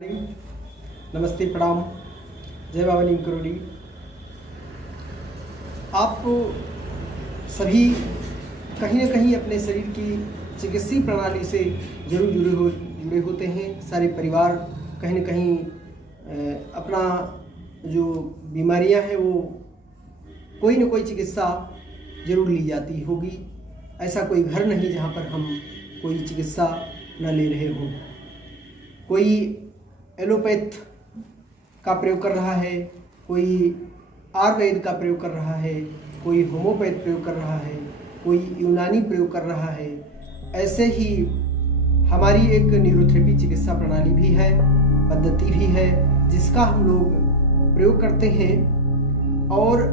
नमस्ते, प्रणाम, जय बाबा नीम करोली। आप सभी कहीं ना कहीं अपने शरीर की चिकित्सीय प्रणाली से जरूर जुड़े होते हैं। सारे परिवार कहीं ना कहीं अपना जो बीमारियां हैं वो कोई ना कोई चिकित्सा जरूर ली जाती होगी। ऐसा कोई घर नहीं जहां पर हम कोई चिकित्सा न ले रहे हों। कोई एलोपैथ का प्रयोग कर रहा है, कोई आयुर्वेद का प्रयोग कर रहा है, कोई होम्योपैथ प्रयोग कर रहा है, कोई यूनानी प्रयोग कर रहा है। ऐसे ही हमारी एक न्यूरोथेरेपी चिकित्सा प्रणाली भी है, पद्धति भी है, जिसका हम लोग प्रयोग करते हैं। और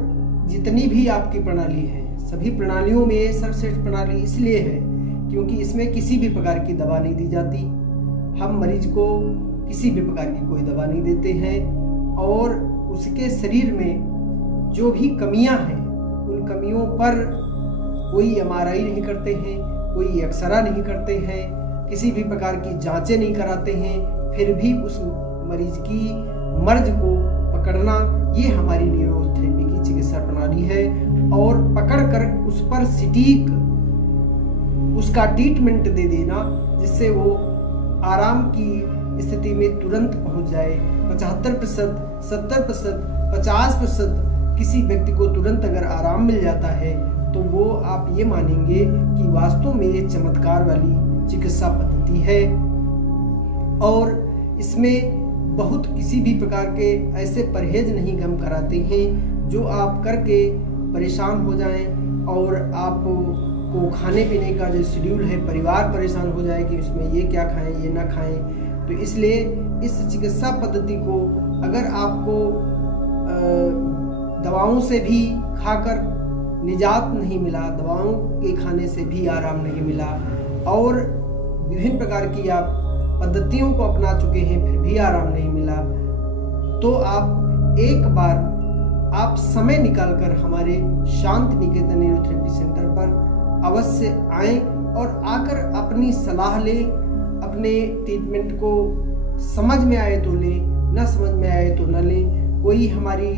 जितनी भी आपकी प्रणाली है, सभी प्रणालियों में सर्वश्रेष्ठ प्रणाली इसलिए है क्योंकि इसमें किसी भी प्रकार की दवा नहीं दी जाती। हम मरीज को किसी भी प्रकार की कोई दवा नहीं देते हैं और उसके शरीर में जो भी कमियां हैं उन कमियों पर कोई एमआरआई नहीं करते हैं, कोई एक्सरा नहीं करते हैं, किसी भी प्रकार की जांचें नहीं कराते हैं। फिर भी उस मरीज की मर्ज को पकड़ना, ये हमारी न्यूरोथेरेपी की चिकित्सा प्रणाली है। और पकड़कर उस पर सटीक उसका ट्रीटमेंट दे देना, जिससे वो आराम की स्थिति में तुरंत पहुंच जाए। 75%, 70%, 50% किसी व्यक्ति को तुरंत अगर आराम मिल जाता है तो वो आप ये मानेंगे कि वास्तव में ये चमत्कार वाली चिकित्सा पद्धति है। और इसमें बहुत किसी भी प्रकार के ऐसे परहेज नहीं हम कराते हैं जो आप करके परेशान हो जाएं और आप को खाने पीने का जो शेड्यूल है, परिवार परेशान हो जाए कि उसमें ये क्या खाएं, ये ना खाएं। तो इसलिए इस चिकित्सा पद्धति को अगर आपको दवाओं से भी खाकर निजात नहीं मिला, दवाओं के खाने से भी आराम नहीं मिला और विभिन्न प्रकार की आप पद्धतियों को अपना चुके हैं फिर भी आराम नहीं मिला, तो आप एक बार आप समय निकालकर हमारे शांत निकेतन न्यूरोथेरेपी सेंटर पर अवश्य आएं और आकर अपनी सलाह लें। अपने ट्रीटमेंट को समझ में आए तो लें, न समझ में आए तो न लें। कोई हमारी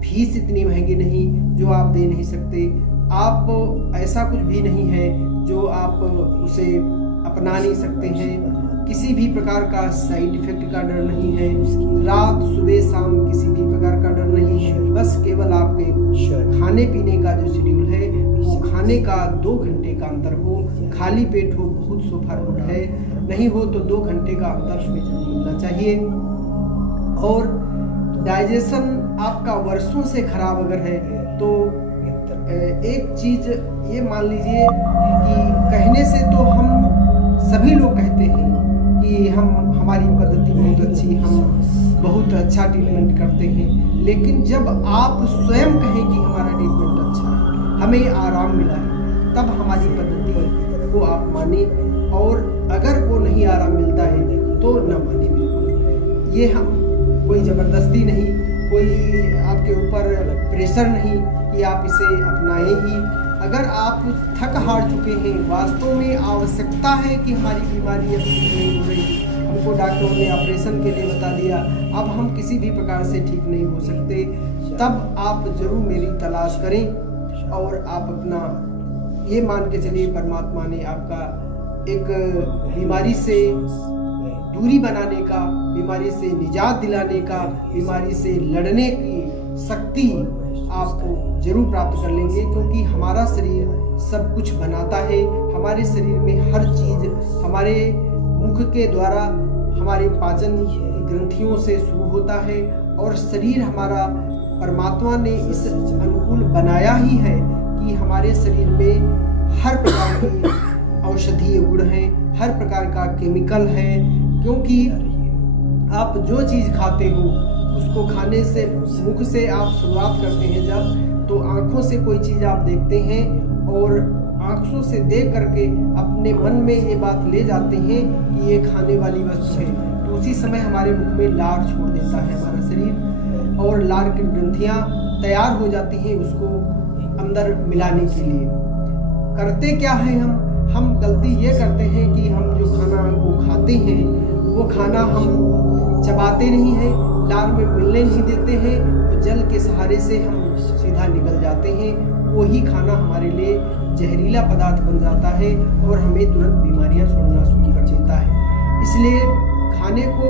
फीस इतनी महंगी नहीं जो आप दे नहीं सकते। आप ऐसा कुछ भी नहीं है जो आप उसे अपना नहीं सकते हैं। किसी भी प्रकार का साइड इफेक्ट का डर नहीं है। रात सुबह शाम किसी भी प्रकार का डर नहीं है। बस केवल आपके खाने पीने का जो शेड्यूल है वो खाने का 2 घंटे का अंतर हो, खाली पेट हो, बहुत सो फॉरवर्ड है, नहीं हो तो 2 घंटे का अंतर उसमें मिलना चाहिए। और डाइजेशन आपका वर्षों से खराब अगर है तो एक चीज ये मान लीजिए कि कहने से तो हम सभी लोग कहते हैं कि हमारी पद्धति बहुत अच्छी, हम बहुत अच्छा ट्रीटमेंट करते हैं, लेकिन जब आप स्वयं कहें कि हमारा ट्रीटमेंट अच्छा है, हमें आराम मिला है, तब हमारी पद्धति को आप माने। और अगर वो नहीं आराम मिलता है तो न माने बिल्कुल। ये हम कोई ज़बरदस्ती नहीं, कोई आपके ऊपर प्रेशर नहीं कि आप इसे अपनाएं ही। अगर आप थक हार चुके हैं, वास्तव में आवश्यकता है कि हमारी बीमारी अब ठीक नहीं हो रही, हमको डॉक्टरों ने ऑपरेशन के लिए बता दिया, अब हम किसी भी प्रकार से ठीक नहीं हो सकते, तब आप जरूर मेरी तलाश करें। और आप अपना ये मान के चलिए परमात्मा ने आपका एक बीमारी से दूरी बनाने का, बीमारी से निजात दिलाने का, बीमारी से लड़ने की शक्ति आपको जरूर प्राप्त कर लेंगे। क्योंकि हमारा शरीर सब कुछ बनाता है। हमारे शरीर में हर चीज हमारे मुख के द्वारा हमारे पाचन ग्रंथियों से शुरू होता है और शरीर हमारा परमात्मा ने इस अनुकूल बनाया ही है कि हमारे शरीर में हर प्रकार की औषधीय गुण है, हर प्रकार का केमिकल है। क्योंकि आप जो चीज़ खाते हो उसको खाने से, मुख से आप शुरुआत करते हैं जब, तो आँखों से कोई चीज़ आप देखते हैं और आँखों से देख करके अपने मन में ये बात ले जाते हैं कि ये खाने वाली वस्तु है, तो उसी समय हमारे मुख में लार छोड़ देता है हमारा शरीर और लार की ग्रंथियाँ तैयार हो जाती हैं उसको अंदर मिलाने के लिए। करते क्या है हम गलती ये करते हैं कि हम जो खाना को खाते हैं वो खाना हम चबाते नहीं हैं, लार में मिलने नहीं देते हैं, तो जल के सहारे से हम सीधा निकल जाते हैं। वही खाना हमारे लिए जहरीला पदार्थ बन जाता है और हमें तुरंत बीमारियां छोड़ना शुरू कर देता है। इसलिए खाने को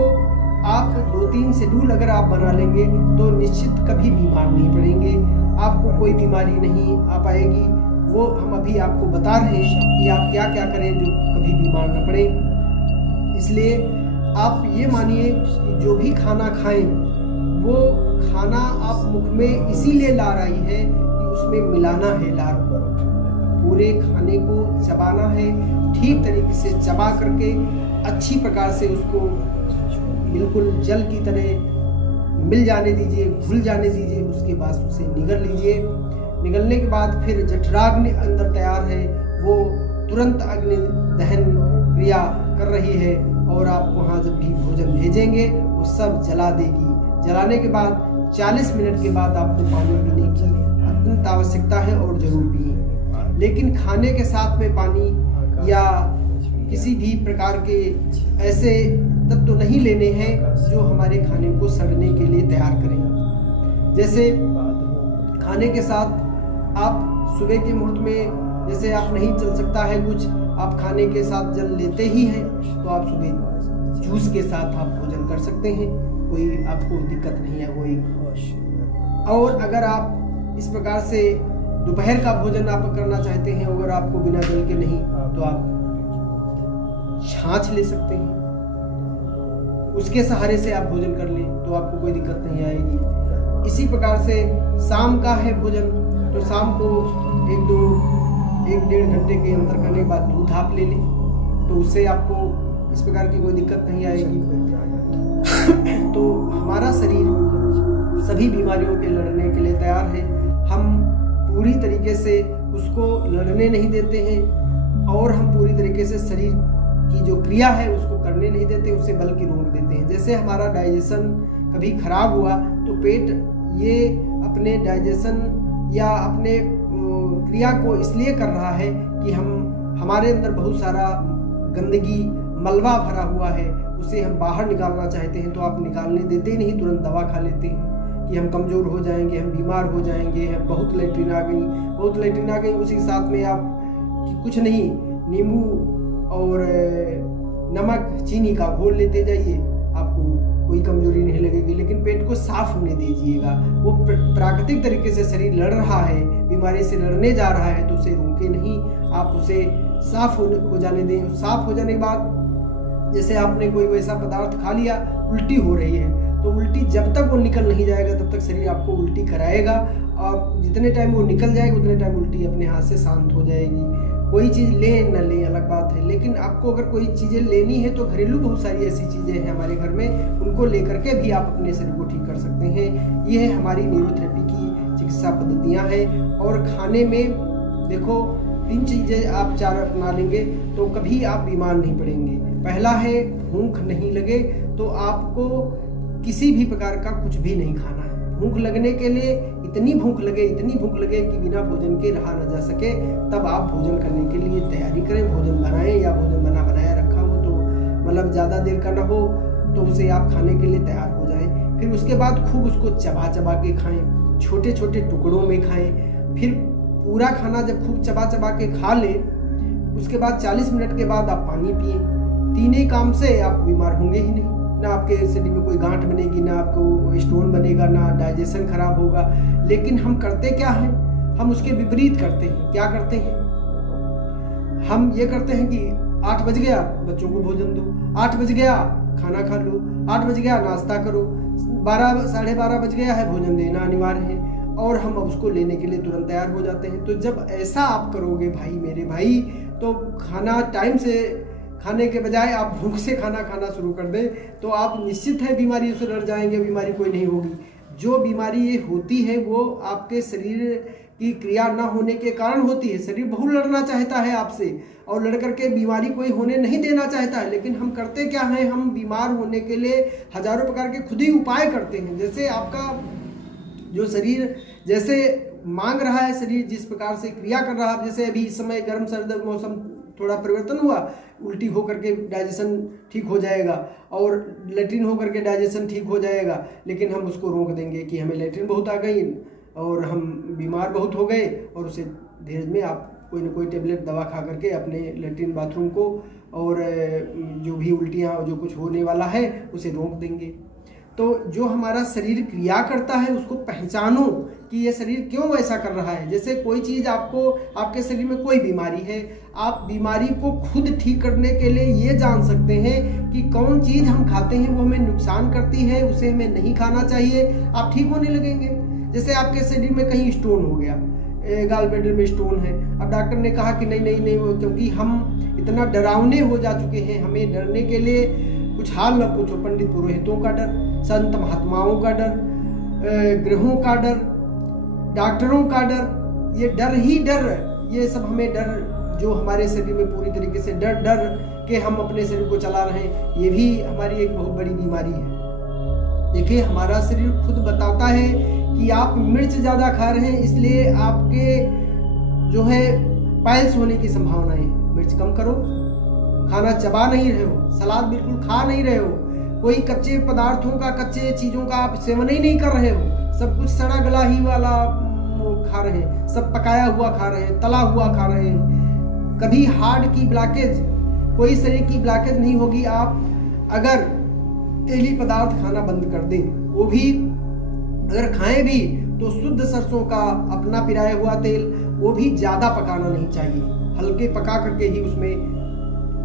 आप 2-3 शेड्यूल अगर आप बना लेंगे तो निश्चित कभी बीमार नहीं पड़ेंगे, आपको कोई बीमारी नहीं आ पाएगी। वो हम अभी आपको बता रहे हैं कि आप क्या क्या करें जो कभी बीमार न पड़े। इसलिए आप ये मानिए कि जो भी खाना खाएं वो खाना आप मुख में इसीलिए ला रही है कि उसमें मिलाना है लार पर। पूरे खाने को चबाना है, ठीक तरीके से चबा करके अच्छी प्रकार से उसको बिल्कुल जल की तरह मिल जाने दीजिए, घुल जाने दीजिए। उसके बाद उसे निगल लीजिए। निगलने के बाद फिर जठराग्नि अंदर तैयार है, वो तुरंत अग्नि दहन क्रिया कर रही है और आप वहाँ जब भी भोजन भेजेंगे वो सब जला देगी। जलाने के बाद 40 मिनट के बाद आपको पानी पीने की अत्यंत आवश्यकता है और जरूर पिए। लेकिन खाने के साथ में पानी या किसी भी प्रकार के ऐसे तत्व नहीं लेने हैं जो हमारे खाने को सड़ने के लिए तैयार करें। जैसे खाने के साथ आप सुबह के मुहूर्त में जैसे आप नहीं चल सकता है कुछ, आप खाने के साथ जल लेते ही हैं, तो आप सुबह जूस के साथ आप भोजन कर सकते हैं, कोई आपको दिक्कत नहीं है कोई। और अगर आप इस प्रकार से दोपहर का भोजन आप करना चाहते हैं, अगर आपको बिना जल के नहीं, तो आप छाछ ले सकते हैं, उसके सहारे से आप भोजन कर लें तो आपको कोई दिक्कत नहीं आएगी। इसी प्रकार से शाम का है भोजन, तो शाम को 1-1.5 घंटे के अंदर करने के बाद दूध आप ले लें, तो उससे आपको इस प्रकार की कोई दिक्कत नहीं आएगी। तो हमारा शरीर सभी बीमारियों के लड़ने के लिए तैयार है। हम पूरी तरीके से उसको लड़ने नहीं देते हैं और हम पूरी तरीके से शरीर की जो क्रिया है उसको करने नहीं देते, उससे बल्कि रोक देते हैं। जैसे हमारा डाइजेशन कभी खराब हुआ तो पेट ये अपने डाइजेशन या अपने क्रिया को इसलिए कर रहा है कि हमारे अंदर बहुत सारा गंदगी मलबा भरा हुआ है, उसे हम बाहर निकालना चाहते हैं, तो आप निकालने देते ही नहीं, तुरंत दवा खा लेते हैं कि हम कमज़ोर हो जाएंगे, हम बीमार हो जाएंगे, हम बहुत लेटरिन आ गई। उसी साथ में आप कुछ नहीं, नींबू और नमक चीनी का घोल लेते जाइए, आपको कोई कमजोरी नहीं लगेगी। लेकिन पेट को साफ होने दीजिएगा। वो प्राकृतिक तरीके से शरीर लड़ रहा है, बीमारी से लड़ने जा रहा है, तो उसे रोके नहीं, आप उसे साफ हो जाने दें। साफ हो जाने के बाद जैसे आपने कोई वैसा पदार्थ खा लिया, उल्टी हो रही है, तो उल्टी जब तक वो निकल नहीं जाएगा तब तक शरीर आपको उल्टी कराएगा, और जितने टाइम वो निकल जाएगा उतने टाइम उल्टी अपने हाथ से शांत हो जाएगी। कोई चीज़ लें न लें अलग बात है, लेकिन आपको अगर कोई चीज़ें लेनी है तो घरेलू बहुत सारी ऐसी चीज़ें हैं हमारे घर में, उनको लेकर के भी आप अपने शरीर को ठीक कर सकते हैं। ये है हमारी न्यूरोथेरेपी की चिकित्सा पद्धतियाँ हैं। और खाने में देखो 3 चीज़ें आप 4 अपना लेंगे तो कभी आप बीमार नहीं पड़ेंगे। पहला है भूख नहीं लगे, तो आपको किसी भी प्रकार का कुछ भी नहीं खाना है। भूख लगने के लिए इतनी भूख लगे कि बिना भोजन के रहा न जा सके, तब आप भोजन करने के लिए तैयारी करें, भोजन बनाएं, या भोजन बनाया रखा हो तो मतलब ज़्यादा देर का ना हो, तो उसे आप खाने के लिए तैयार हो जाएं। फिर उसके बाद खूब उसको चबा के खाएं, छोटे छोटे टुकड़ों में खाएं। फिर पूरा खाना जब खूब चबा के खा लें, उसके बाद 40 मिनट के बाद आप पानी पिए। तीनों काम से आप बीमार होंगे ही नहीं, ना आपके शरीर में कोई गांठ बनेगी, ना आपको स्टोन बनेगा, ना डाइजेशन खराब होगा। लेकिन हम करते क्या हैं, हम उसके विपरीत करते हैं। क्या करते हैं, हम ये करते हैं कि 8 बज गया बच्चों को भोजन दो, 8 बज गया खाना खा लो, 8 बज गया नाश्ता करो, 12 साढ़े 12 बज गया है भोजन देना अनिवार्य है, और हम अब उसको लेने के लिए तुरंत तैयार हो जाते हैं। तो जब ऐसा आप करोगे भाई मेरे भाई, तो खाना टाइम से खाने के बजाय आप भूख से खाना शुरू कर दें, तो आप निश्चित है बीमारियों से लड़ जाएंगे, बीमारी कोई नहीं होगी। जो बीमारी ये होती है वो आपके शरीर की क्रिया ना होने के कारण होती है। शरीर बहुत लड़ना चाहता है आपसे, और लड़ करके बीमारी कोई होने नहीं देना चाहता है, लेकिन हम करते क्या हैं, हम बीमार होने के लिए हजारों प्रकार के खुद ही उपाय करते हैं। जैसे आपका जो शरीर जैसे मांग रहा है, शरीर जिस प्रकार से क्रिया कर रहा है, जैसे अभी इस समय गर्म सर्द मौसम थोड़ा परिवर्तन हुआ, उल्टी हो करके डाइजेशन ठीक हो जाएगा और लेट्रिन हो करके डाइजेशन ठीक हो जाएगा, लेकिन हम उसको रोक देंगे कि हमें लेट्रिन बहुत आ गई और हम बीमार बहुत हो गए, और उसे धीरे में आप कोई ना कोई टेबलेट दवा खा करके अपने लेट्रिन बाथरूम को और जो भी उल्टियाँ जो कुछ होने वाला है उसे रोक देंगे। तो जो हमारा शरीर क्रिया करता है उसको पहचानो कि ये शरीर क्यों वैसा कर रहा है। जैसे कोई चीज़ आपको, आपके शरीर में कोई बीमारी है, आप बीमारी को खुद ठीक करने के लिए ये जान सकते हैं कि कौन चीज़ हम खाते हैं वो हमें नुकसान करती है, उसे हमें नहीं खाना चाहिए, आप ठीक होने लगेंगे। जैसे आपके शरीर में कहीं स्टोन हो गया, गाल ब्लैडर में स्टोन है, अब डॉक्टर ने कहा कि नहीं नहीं नहीं, क्योंकि हम इतना डरावने हो जा चुके हैं, हमें डरने के लिए कुछ हाल न पूछो। पंडित पुरोहितों का डर, संत महात्माओं का डर, ग्रहों का डर, डॉक्टरों का डर, ये डर ही डर, ये सब हमें डर जो हमारे शरीर में पूरी तरीके से डर डर के हम अपने शरीर को चला रहे हैं, ये भी हमारी एक बहुत बड़ी बीमारी है। देखिए हमारा शरीर खुद बताता है कि आप मिर्च ज़्यादा खा रहे हैं, इसलिए आपके जो है पाइल्स होने की संभावना है। मिर्च कम करो, खाना चबा नहीं रहे हो, सलाद बिल्कुल खा नहीं रहे हो, कोई कच्चे पदार्थों का, कच्चे चीज़ों का आप सेवन ही नहीं कर रहे हो, सब कुछ सड़ा गला ही वाला खा रहे हैं, सब पकाया हुआ खा रहे हैं, तला हुआ खा रहे हैं। कभी हार्ट की ब्लॉकेज, कोई शरीर की ब्लॉकेज नहीं होगी आप अगर तेली पदार्थ खाना बंद कर दें। वो भी अगर खाएं भी तो शुद्ध सरसों का अपना पिराया हुआ तेल, वो भी ज़्यादा पकाना नहीं चाहिए, हल्के पका करके ही उसमें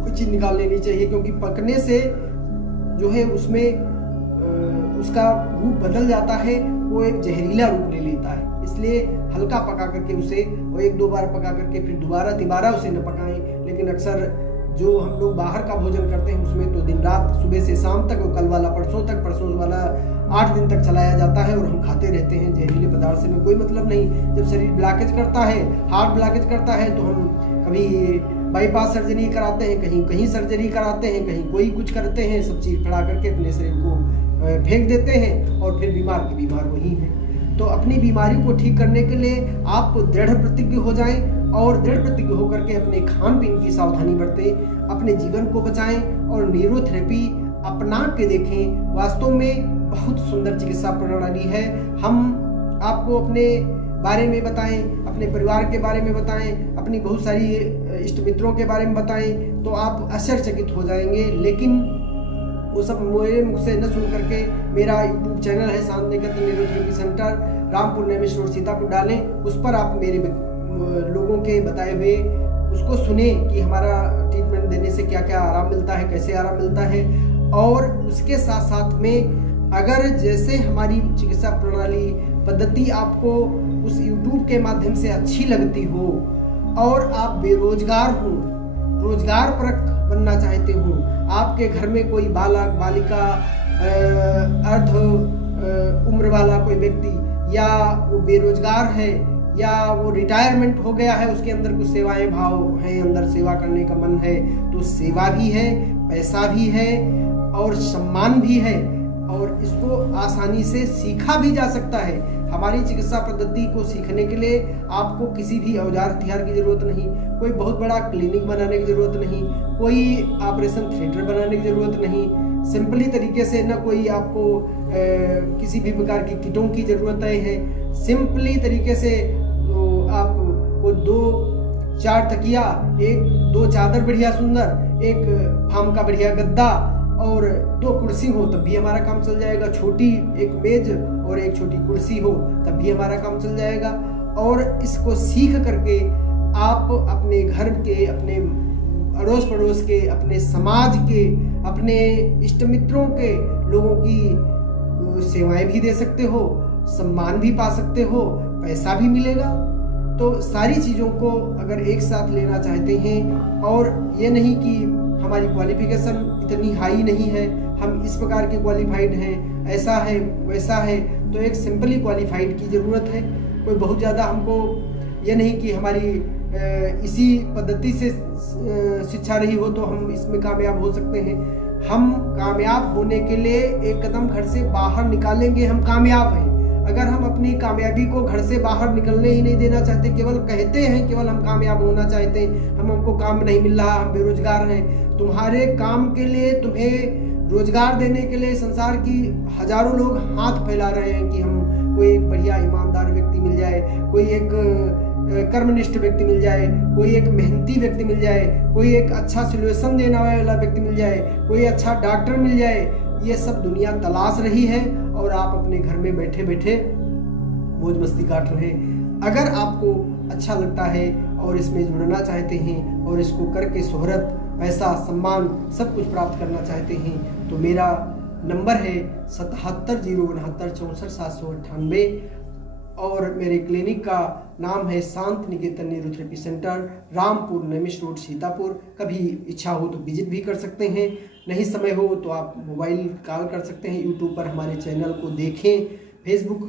कुछ चीज़ निकाल लेनी चाहिए, क्योंकि पकने से जो है उसमें उसका रूप बदल जाता है, वो एक जहरीला रूप ले लेता है। इसलिए हल्का पका करके उसे, और एक दो बार पका करके फिर दोबारा तिबारा उसे न पकाएं। लेकिन अक्सर जो हम लोग बाहर का भोजन करते हैं उसमें तो दिन रात, सुबह से शाम तक, और कल वाला परसों तक, परसों वाला 8 दिन तक चलाया जाता है और हम खाते रहते हैं। जहरीले पदार्थ से में कोई मतलब नहीं। जब शरीर ब्लॉकेज करता है, हार्ट ब्लॉकेज करता है, तो हम कभी बाईपास सर्जरी कराते हैं, कहीं कहीं सर्जरी कराते हैं, कहीं कोई कुछ करते हैं, सब चीज़ फड़ा करके अपने शरीर को फेंक देते हैं और फिर बीमार के बीमार वही हैं। तो अपनी बीमारी को ठीक करने के लिए आप दृढ़ प्रतिज्ञ हो जाएं और दृढ़ प्रतिज्ञ होकर के अपने खान पीन की सावधानी बरतें, अपने जीवन को बचाएं और न्यूरोथेरेपी अपना के देखें। वास्तव में बहुत सुंदर चिकित्सा प्रणाली है। हम आपको अपने बारे में बताएं, अपने परिवार के बारे में बताएं, अपनी बहुत सारी इष्ट मित्रों के बारे में बताएं, तो आप आश्चर्यचकित हो जाएंगे। लेकिन वो सब मेरे मुख से न सुन करके मेरा यूट्यूब चैनल है Shant Niketan neurotherapy centre, Rampur Nemish road Sitapur डालें, उस पर आप मेरे लोगों के बताए हुए उसको सुने कि हमारा ट्रीटमेंट देने से क्या क्या आराम मिलता है, कैसे आराम मिलता है। और उसके साथ साथ में अगर जैसे हमारी चिकित्सा प्रणाली पद्धति आपको उस YouTube के माध्यम से अच्छी लगती हो और आप बेरोजगार हो, रोजगार परक बनना चाहते हो, आपके घर में कोई बालक बालिका अर्ध उम्र वाला कोई व्यक्ति, या वो बेरोजगार है या वो रिटायरमेंट हो गया है, उसके अंदर कुछ सेवाएं भाव है, अंदर सेवा करने का मन है, तो सेवा भी है, पैसा भी है और सम्मान भी है, और इसको आसानी से सीखा भी जा सकता है। हमारी चिकित्सा पद्धति को सीखने के लिए आपको किसी भी औजार हथियार की जरूरत नहीं, कोई बहुत बड़ा क्लिनिक बनाने की जरूरत नहीं, कोई ऑपरेशन थिएटर बनाने की जरूरत नहीं। सिंपली तरीके से न कोई आपको किसी भी प्रकार की किटों की जरूरत है। सिंपली तरीके से तो आपको 2-4 तकिया, 1-2 चादर बढ़िया सुंदर, एक फार्म का बढ़िया गद्दा और 2 कुर्सी हो तब भी हमारा काम चल जाएगा। छोटी एक मेज और एक छोटी कुर्सी हो तब भी हमारा काम चल जाएगा। और इसको सीख करके आप अपने घर के, अपने अड़ोस पड़ोस के, अपने समाज के, अपने इष्ट मित्रों के लोगों की सेवाएं भी दे सकते हो, सम्मान भी पा सकते हो, पैसा भी मिलेगा। तो सारी चीज़ों को अगर एक साथ लेना चाहते हैं, और ये नहीं कि हमारी क्वालिफिकेशन इतनी हाई नहीं है, हम इस प्रकार के क्वालिफाइड हैं, ऐसा है वैसा है, तो एक सिंपली क्वालिफाइड की ज़रूरत है। कोई बहुत ज़्यादा हमको ये नहीं कि हमारी इसी पद्धति से शिक्षा रही हो तो हम इसमें कामयाब हो सकते हैं। हम कामयाब होने के लिए एक कदम घर से बाहर निकालेंगे, हम कामयाब हैं। अगर हम अपनी कामयाबी को घर से बाहर निकलने ही नहीं देना चाहते, केवल कहते हैं केवल हम कामयाब होना चाहते हैं, हमको काम नहीं मिल रहा, हम बेरोजगार हैं, तुम्हारे काम के लिए, तुम्हें रोजगार देने के लिए संसार की हजारों लोग हाथ फैला रहे हैं कि हम कोई एक बढ़िया ईमानदार व्यक्ति मिल जाए, कोई एक कर्मनिष्ठ व्यक्ति मिल जाए, कोई एक मेहनती व्यक्ति मिल जाए, कोई एक अच्छा सॉल्यूशन देने वाला व्यक्ति मिल जाए, कोई अच्छा डॉक्टर मिल जाए। ये सब दुनिया तलाश रही है और आप अपने घर में बैठे बैठे मौज मस्ती काट रहे हैं। अगर आपको अच्छा लगता है और इसमें जुड़ना चाहते हैं और इसको करके शोहरत, पैसा, सम्मान सब कुछ प्राप्त करना चाहते हैं तो मेरा नंबर है 7709644798 और मेरे क्लिनिक का नाम है Shant Niketan neurotherapy centre, Rampur Namish road, Sitapur. कभी इच्छा हो तो विजिट भी कर सकते हैं, नहीं समय हो तो आप मोबाइल कॉल कर सकते हैं। यूट्यूब पर हमारे चैनल को देखें, फेसबुक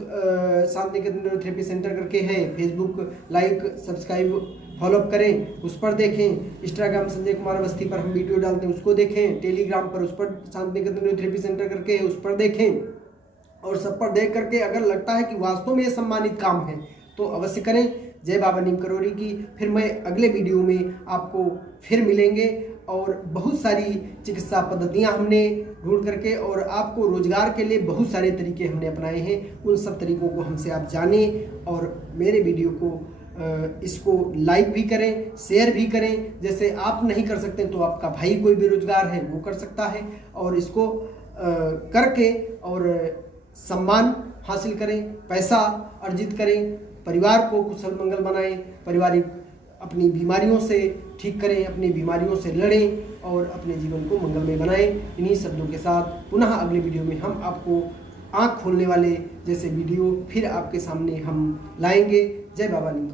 शांत निकेतन न्यूरोथेरेपी सेंटर करके है, फेसबुक लाइक सब्सक्राइब फॉलोअप करें, उस पर देखें। इंस्टाग्राम संजय कुमार अवस्थी पर हम वीडियो डालते हैं, उसको देखें। टेलीग्राम पर उस पर शांत निकेतन न्यूरोथेरेपी सेंटर करके है, उस पर देखें। और सब पर देख करके अगर लगता है कि वास्तव में ये सम्मानित काम है तो अवश्य करें। जय बाबा नीम करोड़ी की। फिर मैं अगले वीडियो में आपको फिर मिलेंगे और बहुत सारी चिकित्सा पद्धतियां हमने ढूंढ करके और आपको रोजगार के लिए बहुत सारे तरीके हमने अपनाए हैं, उन सब तरीकों को हमसे आप जानें और मेरे वीडियो को इसको लाइक भी करें, शेयर भी करें। जैसे आप नहीं कर सकते तो आपका भाई कोई बेरोजगार है वो कर सकता है और इसको करके और सम्मान हासिल करें, पैसा अर्जित करें, परिवार को कुशल मंगल बनाएं, पारिवारिक अपनी बीमारियों से ठीक करें, अपनी बीमारियों से लड़ें और अपने जीवन को मंगलमय बनाएं। इन्हीं शब्दों के साथ पुनः अगले वीडियो में हम आपको आँख खोलने वाले जैसे वीडियो फिर आपके सामने हम लाएंगे। जय बाबा नीम।